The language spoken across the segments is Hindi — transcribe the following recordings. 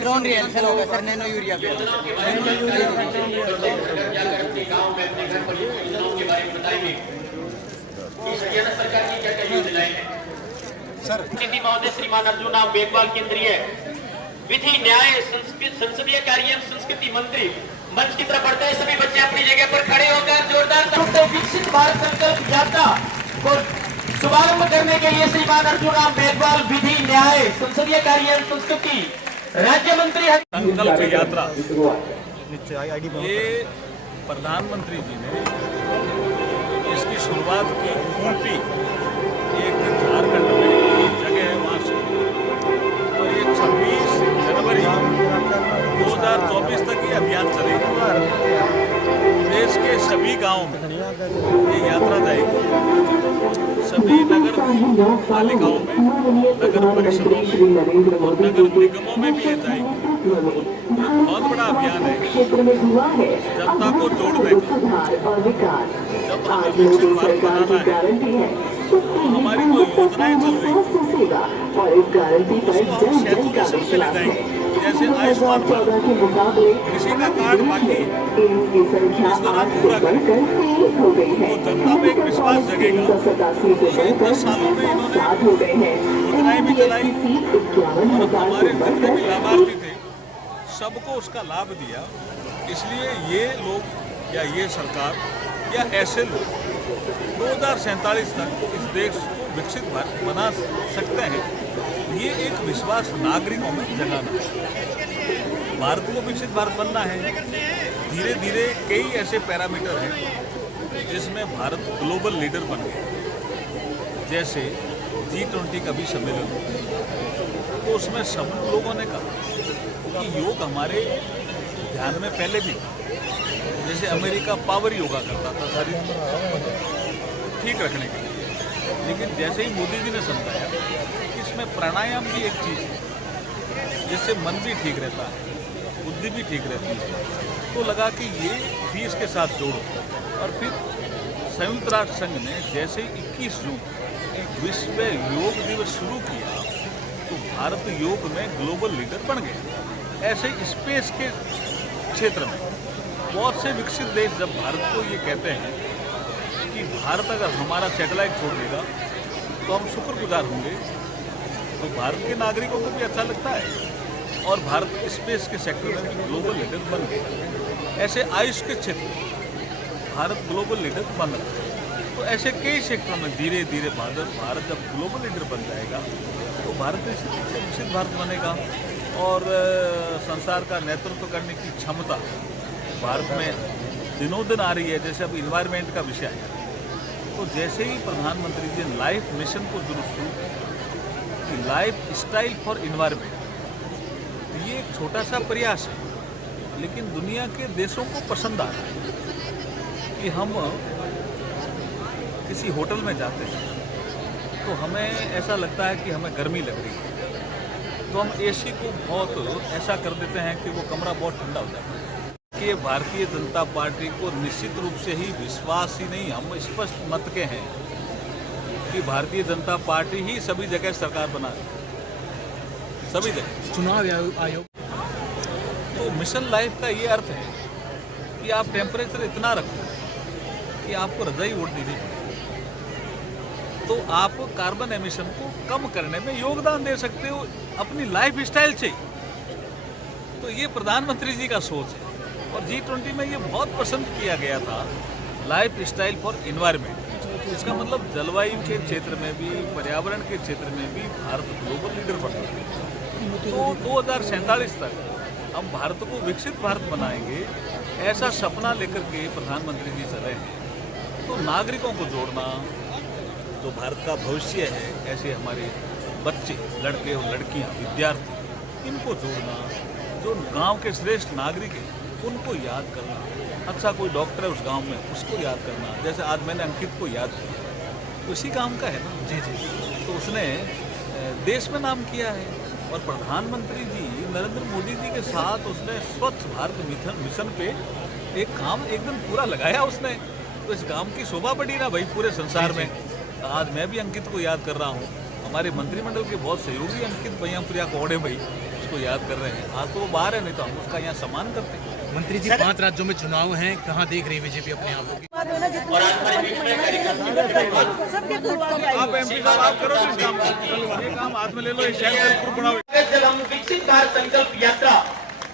ड्रोन रिहर्सल होगा सर, नैनो यूरिया पे। गाँव में अपने घर पर योजनाओं के बारे में बताएंगे। हरियाणा सरकार की क्या क्या योजनाएं हैं सर? महोदय श्रीमान अर्जुन राम मेघवाल केंद्रीय विधि न्याय संसदीय कार्य एवं संस्कृति मंत्री मंच की तरफ बढ़ते हैं। सभी बच्चे अपनी जगह पर खड़े होकर जोरदार विकसित भारत संकल्प यात्रा को शुभारंभ करने के लिए श्रीमान अर्जुन राम मेघवाल विधि न्याय संसदीय कार्य एवं संस्कृति राज्य मंत्री संकल्प यात्रा ये प्रधानमंत्री जी ने इसकी शुरुआत की खूंटी एक झारखंड में जगह है वहाँ से, और ये 26 जनवरी 2024 तक ये अभियान चलेगा। देश के सभी गांवों में ये यात्रा जाएगी, सभी नगर पालिकाओं में, नगर परिषदों में और नगर निगमों में भी ये जाएगी। बहुत बड़ा अभियान है जनता को जोड़ने का। जब हमें विकसित भारत बनाना है तो हमारी जो योजनाएं चल रही हैं उसको हम सैचुरेशन पे ले जाएंगे। जैसे आयुष्मान भारत, किसी का कार्ड बाकी इस दौरान पूरा करें तो जनता में एक विश्वास जगेगा। 10 सालों में इन्होंने योजनाएं भी चलाई और हमारे जितने भी लाभार्थी थे सबको उसका लाभ दिया। इसलिए ये लोग या ये सरकार या ऐसे लोग 2047 तक इस देश को विकसित भारत बना सकते हैं। ये एक विश्वास नागरिकों में जगाना है। भारत को विकसित भारत बनना है। धीरे धीरे कई ऐसे पैरामीटर हैं जिसमें भारत ग्लोबल लीडर बन गया। जैसे G20 का भी सम्मेलन, तो उसमें सब लोगों ने कहा कि योग हमारे ध्यान में पहले भी, जैसे अमेरिका पावर योगा करता था शरीर ठीक रखने के लिए, लेकिन जैसे ही मोदी जी ने समझाया कि इसमें प्राणायाम भी एक चीज़ है जिससे मन भी ठीक रहता है, बुद्धि भी ठीक रहती है, तो लगा कि ये भी इसके साथ जोड़ो। और फिर संयुक्त राष्ट्र संघ ने जैसे ही 21 जून विश्व योग दिवस शुरू किया तो भारत योग में ग्लोबल लीडर बन गया। ऐसे स्पेस के क्षेत्र में बहुत से विकसित देश जब भारत को ये कहते हैं कि भारत अगर हमारा सैटेलाइट छोड़ देगा तो हम शुक्रगुजार होंगे, तो भारत के नागरिकों को भी अच्छा लगता है और भारत स्पेस के सेक्टर में भी ग्लोबल लीडर बन गए। ऐसे आयुष के क्षेत्र में भारत ग्लोबल लीडर बन रहा है। तो ऐसे कई क्षेत्रों में धीरे धीरे भारत जब ग्लोबल लीडर बन जाएगा तो भारत विकसित भारत बनेगा और संसार का नेतृत्व करने की क्षमता भारत में दिनों दिन आ रही है। जैसे अब इन्वायरमेंट का विषय है, तो जैसे ही प्रधानमंत्री जी ने लाइफ मिशन को दुरुस्त शुरू कि लाइफ स्टाइल फॉर इन्वायरमेंट, ये एक छोटा सा प्रयास है लेकिन दुनिया के देशों को पसंद आ रहा है कि हम किसी होटल में जाते हैं तो हमें ऐसा लगता है कि हमें गर्मी लग रही है, तो हम एसी को बहुत ऐसा कर देते हैं कि वो कमरा बहुत ठंडा हो जाता है। कि भारतीय जनता पार्टी को निश्चित रूप से ही विश्वास ही नहीं, हम स्पष्ट मत के हैं कि भारतीय जनता पार्टी ही सभी जगह सरकार बना रही है, सभी जगह। चुनाव आयोग तो मिशन लाइफ का ये अर्थ है कि आप टेम्परेचर इतना रखो कि आपको रजाई ओढ़ दीजिए, तो आप कार्बन एमिशन को कम करने में योगदान दे सकते हो अपनी लाइफ स्टाइल से। तो ये प्रधानमंत्री जी का सोच है और G20 में ये बहुत पसंद किया गया था, लाइफ स्टाइल फॉर इन्वायरमेंट। इसका मतलब जलवायु के क्षेत्र में भी, पर्यावरण के क्षेत्र में भी भारत ग्लोबल लीडर बन रहा है। तो 2047 तक हम भारत को विकसित भारत बनाएंगे, ऐसा सपना लेकर के प्रधानमंत्री जी चले हैं। तो नागरिकों को जोड़ना, जो भारत का भविष्य है, ऐसे हमारे बच्चे, लड़के और लड़कियां, विद्यार्थी, इनको जोड़ना, जो गांव के श्रेष्ठ नागरिक हैं उनको याद करना। अच्छा कोई डॉक्टर है उस गांव में, उसको याद करना। जैसे आज मैंने अंकित को याद किया, उसी गांव का है ना। जी जी। तो उसने देश में नाम किया है और प्रधानमंत्री जी नरेंद्र मोदी जी के साथ उसने स्वच्छ भारत मिशन पे एक काम एक दिन पूरा लगाया उसने। तो इस गांव की शोभा बढ़ी ना भाई पूरे संसार में। आज मैं भी अंकित को याद कर रहा हूँ, हमारे मंत्रिमंडल के बहुत सहयोगी अंकित भैया कौड़े भाई उसको याद कर रहे हैं। आज तो वो बाहर है, नहीं तो हम उसका यहाँ सम्मान करते हैं। मंत्री जी 5 राज्यों में चुनाव हैं, कहाँ देख रही है बीजेपी अपने आप को? और आज हमारे बीच में आप एमपी साहब आप करो इस काम को, ये काम हाथ में ले लो, ये सेल्फ ग्रुप बनाओ। जब हम विकसित भारत संकल्प यात्रा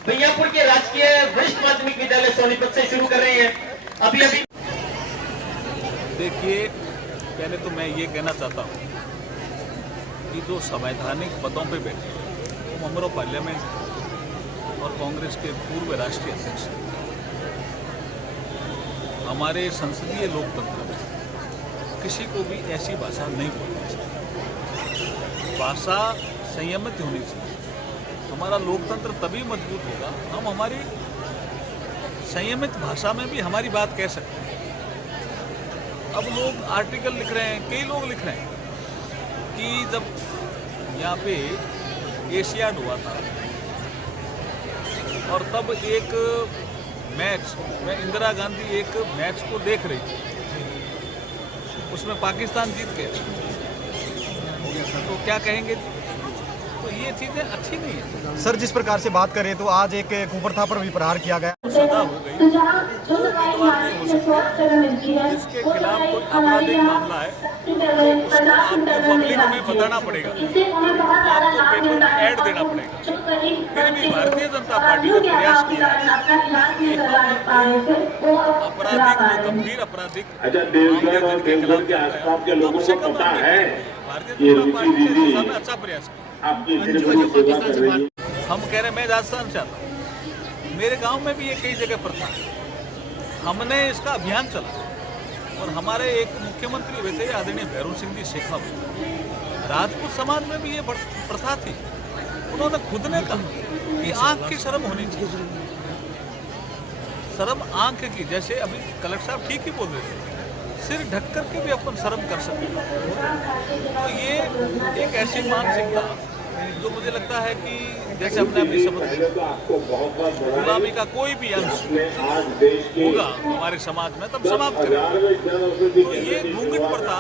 भैयापुर के राजकीय वरिष्ठ माध्यमिक विद्यालय सोनीपत से शुरू कर रहे हैं। अभी देखिए, पहले तो मैं ये कहना चाहता हूँ कि जो संवैधानिक पदों पे बैठे वो मेंबर ऑफ पार्लियामेंट और कांग्रेस के पूर्व राष्ट्रीय अध्यक्ष, हमारे संसदीय लोकतंत्र में किसी को भी ऐसी भाषा नहीं बोलनी चाहिए। भाषा संयमित होनी चाहिए। हमारा लोकतंत्र तभी मजबूत होगा हम हमारी संयमित भाषा में भी हमारी बात कह सकते हैं। अब लोग आर्टिकल लिख रहे हैं, कई लोग लिख रहे हैं कि जब यहाँ पे एशियाड हुआ था और तब एक मैच में इंदिरा गांधी एक मैच को देख रही थी, उसमें पाकिस्तान जीत गया, तो क्या कहेंगे? तो ये चीज़ें अच्छी नहीं है। सर, जिस प्रकार से बात करें तो आज एक कुप्रथा पर भी प्रहार किया गया, सजा हो गई, जिसके खिलाफ कोई आपराधिक मामला है उसको आपको पब्लिक में बताना पड़ेगा, आपको पेपर में ऐड देना पड़ेगा। फिर भी भारतीय जनता पार्टी ने प्रयास किया कि आपराधिक जो गंभीर आपराधिक देवघर के आसपास के लोगों को पता है भारतीय जनता पार्टी ने अच्छा प्रयास किया। हम कह रहे हैं मैं राजस्थान से आता हूँ, मेरे गांव में भी ये कई जगह प्रथा है। हमने इसका अभियान चला और हमारे एक मुख्यमंत्री हुए थे आदरणीय भैरव सिंह जी शेखावत, राजपूत समाज में भी ये प्रथा थी। उन्होंने खुद ने कहा कि आंख की शर्म होनी चाहिए, शर्म आंख की। जैसे अभी कलेक्टर साहब ठीक ही बोल रहे थे, सिर ढक करके भी अपन शर्म कर सकते हैं। तो ये एक ऐसी मानसिकता जो मुझे लगता है कि जैसे हमने अपनी शपथ ली, गुलामी का कोई भी अंश होगा हमारे समाज में तब समाप्त करें। तो ये घूंघट प्रथा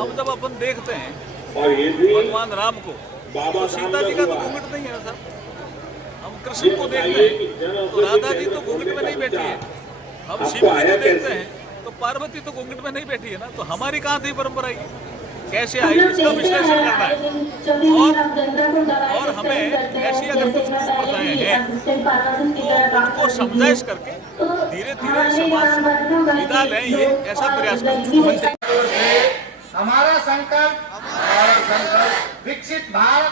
हम जब अपन देखते हैं भगवान राम को, तो सीता जी का तो घूंघट नहीं है सर। हम कृष्ण को देखते हैं तो राधा जी तो घूंघट में नहीं बैठी है। हम शिव जी को देखते हैं तो पार्वती तो घूंघट में नहीं बैठी है ना। तो हमारी कहाँ थी परंपरा ये, कैसे आई, इसका विश्लेषण करना है। और हमें ऐसी अगर कुछ कुप्रथाएं हैं तो उनको समझाइश करके धीरे धीरे समाज से विदा लें, ये ऐसा प्रयास करें। हमारा संकल्प विकसित भारत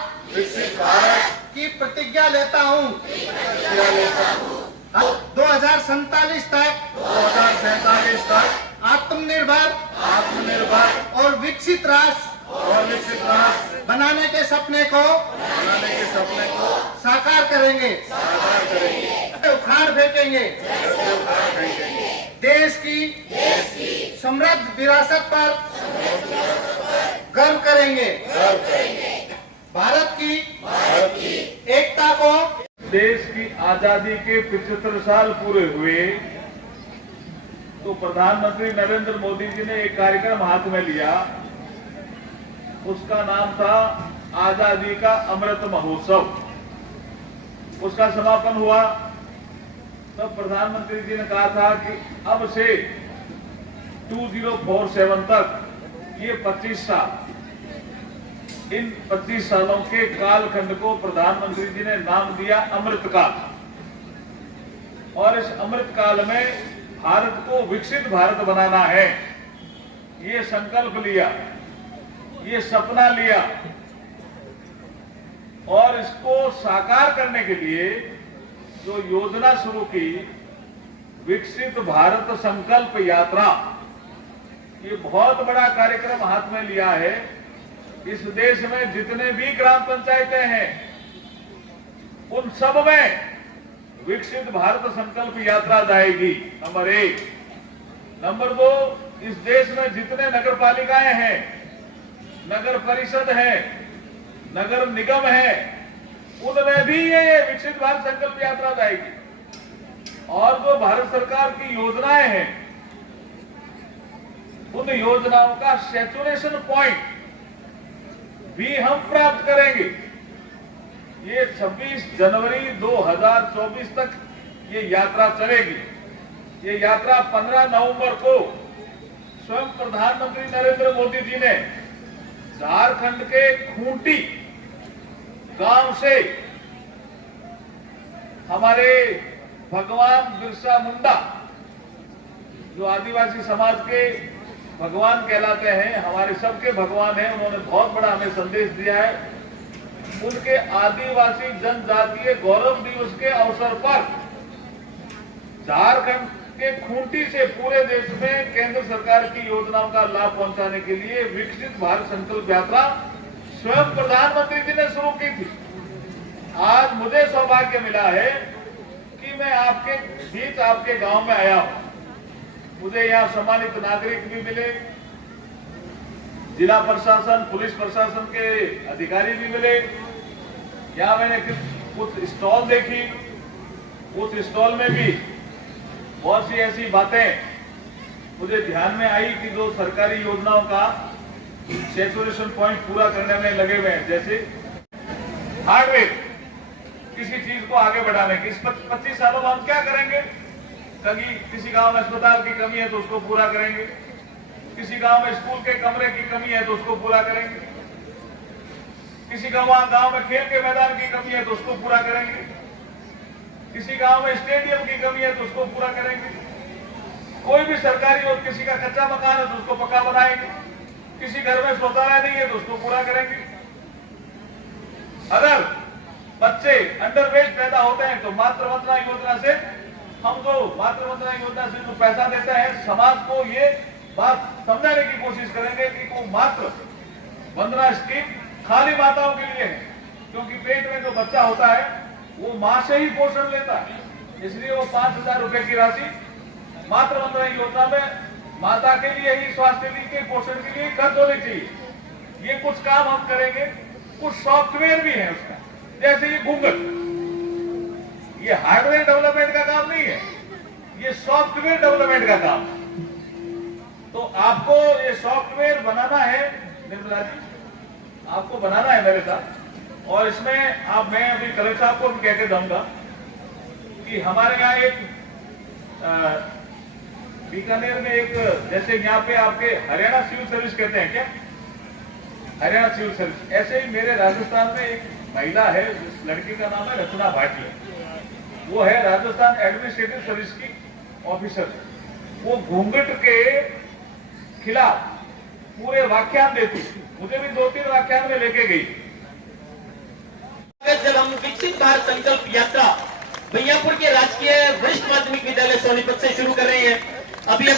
की प्रतिज्ञा लेता हूँ। 2047 तक आत्मनिर्भर और विकसित राष्ट्र बनाने के सपने को साकार करेंगे, उखाड़ फेंकेंगे। देश की समृद्ध विरासत पर गर्व करेंगे। भारत की एकता को, देश की आजादी के 75 साल पूरे हुए तो प्रधानमंत्री नरेंद्र मोदी जी ने एक कार्यक्रम हाथ में लिया, उसका नाम था आजादी का अमृत महोत्सव। उसका समापन हुआ तब प्रधानमंत्री जी ने कहा था कि अब से 2047 तक ये 25 साल, इन 25 सालों के कालखंड को प्रधानमंत्री जी ने नाम दिया अमृत काल। और इस अमृत काल में भारत को विकसित भारत बनाना है, ये संकल्प लिया, ये सपना लिया। और इसको साकार करने के लिए जो योजना शुरू की, विकसित भारत संकल्प यात्रा, ये बहुत बड़ा कार्यक्रम हाथ में लिया है। इस देश में जितने भी ग्राम पंचायतें हैं उन सब में विकसित भारत संकल्प यात्रा जाएगी, नंबर 1। नंबर 2, इस देश में जितने नगर पालिकाएं हैं, नगर परिषद है, नगर निगम है, उनमें भी ये विकसित भारत संकल्प यात्रा जाएगी। और जो भारत सरकार की योजनाएं हैं, उन योजनाओं का सैचुरेशन पॉइंट भी हम प्राप्त करेंगे। ये 26 जनवरी 2024 तक ये यात्रा चलेगी। ये यात्रा 15 नवंबर को स्वयं प्रधानमंत्री नरेंद्र मोदी जी ने झारखंड के खूंटी गांव से हमारे भगवान बिरसा मुंडा, जो आदिवासी समाज के भगवान कहलाते हैं, हमारे सबके भगवान हैं, उन्होंने बहुत बड़ा हमें संदेश दिया है। उनके आदिवासी जनजातीय गौरव दिवस के अवसर पर झारखंड के खूंटी से पूरे देश में केंद्र सरकार की योजनाओं का लाभ पहुंचाने के लिए विकसित भारत संकल्प यात्रा स्वयं प्रधानमंत्री जी ने शुरू की थी। आज मुझे सौभाग्य मिला है कि मैं आपके बीच, आपके गांव में आया हूं। मुझे यहाँ सम्मानित नागरिक भी मिले, जिला प्रशासन, पुलिस प्रशासन के अधिकारी भी मिले। यहाँ मैंने कुछ स्टॉल देखी, उस स्टॉल में भी बहुत सी ऐसी बातें मुझे ध्यान में आई कि जो सरकारी योजनाओं का सैचुरेशन पॉइंट पूरा करने में लगे हुए हैं। जैसे हार्डवेयर, किसी चीज को आगे बढ़ाने की, इस 25 सालों में हम क्या करेंगे? कहीं किसी गांव में अस्पताल की कमी है तो उसको पूरा करेंगे, किसी गांव में स्कूल के कमरे की कमी है तो उसको पूरा करेंगे, किसी गांव में खेल के मैदान की कमी है तो उसको पूरा करेंगे, किसी गांव में स्टेडियम की कमी है तो उसको पूरा करेंगे। कोई भी सरकारी और किसी का कच्चा मकान है तो उसको पक्का बनाएंगे, किसी घर में शौचालय नहीं है तो उसको पूरा करेंगे। अगर बच्चे अंडरवेट पैदा होते हैं तो मातृ वंदना योजना से हम जो मातृ वंदना योजना से जो पैसा देते हैं, समाज को ये बात समझाने की कोशिश करेंगे कि वो मातृ वंदना स्कीम खाली माताओं के लिए है, क्योंकि पेट में जो बच्चा होता है वो मां से ही पोषण लेता है। इसलिए वो 5,000 रुपए की राशि मातृ वंदना योजना में माता के लिए ही, स्वास्थ्य के पोषण के लिए खर्च होनी चाहिए। ये कुछ काम हम करेंगे। कुछ सॉफ्टवेयर भी है उसका, जैसे ये घूंघट, ये हार्डवेयर डेवलपमेंट का काम नहीं है, ये सॉफ्टवेयर डेवलपमेंट का काम है। तो आपको ये सॉफ्टवेयर बनाना है निर्मला जी, आपको बनाना है मेरे साथ। और इसमें आप, मैं अभी कलेक्टर साहब को भी कह के दूंगा कि हमारे यहाँ एक बीकानेर में एक, जैसे यहाँ पे आपके हरियाणा सिविल सर्विस कहते हैं क्या, हरियाणा सिविल सर्विस, ऐसे ही मेरे राजस्थान में एक महिला है, जिस लड़की का नाम है रचना भाटिया, वो है राजस्थान एडमिनिस्ट्रेटिव सर्विस की ऑफिसर। वो घूंघट के खिलाफ पूरे व्याख्यान देती, मुझे भी 2-3 व्याख्यान में लेके गई। जब हम विकसित भारत संकल्प यात्रा भैयापुर के राजकीय वरिष्ठ माध्यमिक विद्यालय सोनीपत से शुरू कर रहे हैं, अभी